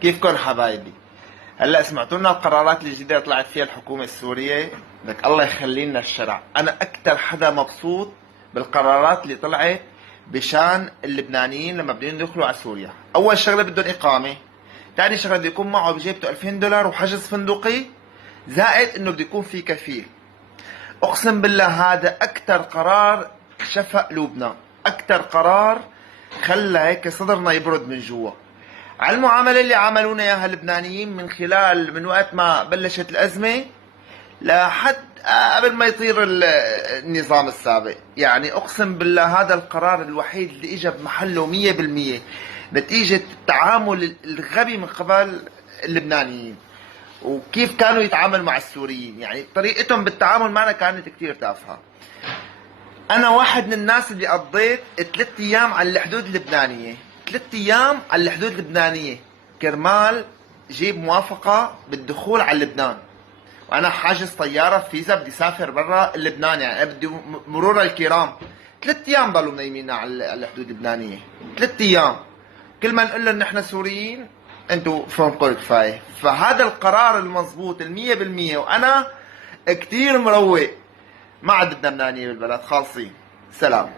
كيفكن حبايبي؟ هلا سمعتوا لنا القرارات الجديده اللي طلعت فيها الحكومه السوريه؟ لك الله يخلي لنا الشرع. انا اكثر حدا مبسوط بالقرارات اللي طلعت بشان اللبنانيين لما بدهم يدخلوا على سوريا. اول شغله بدهم اقامه، ثاني شغله بده يكون معه بجيبته 2000 دولار وحجز فندقي، زائد انه بده يكون في كفيل. اقسم بالله هذا اكثر قرار شفق لبنان، اكثر قرار خلى هيك صدرنا يبرد من جوا. على المعاملة اللي عملونا اياها اللبنانيين من وقت ما بلشت الأزمة لحد قبل ما يطير النظام السابق. يعني أقسم بالله هذا القرار الوحيد اللي إجا بمحله 100% نتيجة التعامل الغبي من قبل اللبنانيين، وكيف كانوا يتعاملوا مع السوريين. يعني طريقتهم بالتعامل معنا كانت كتير تافهة. أنا واحد من الناس اللي قضيت 3 أيام على الحدود اللبنانية، 3 أيام على الحدود اللبنانية كرمال جيب موافقة بالدخول على لبنان، وأنا حاجز طيارة فيزا بدي سافر برا لبنان، يعني بدي مرور الكرام. 3 أيام ضلوا منيمين على الحدود اللبنانية، 3 أيام. كل ما نقول لهم نحن سوريين انتوا فهمكم كفاية. فهذا القرار المضبوط 100%، وأنا كتير مروق. ما عاد بدنا لبنانية بالبلد، خالصين. سلام.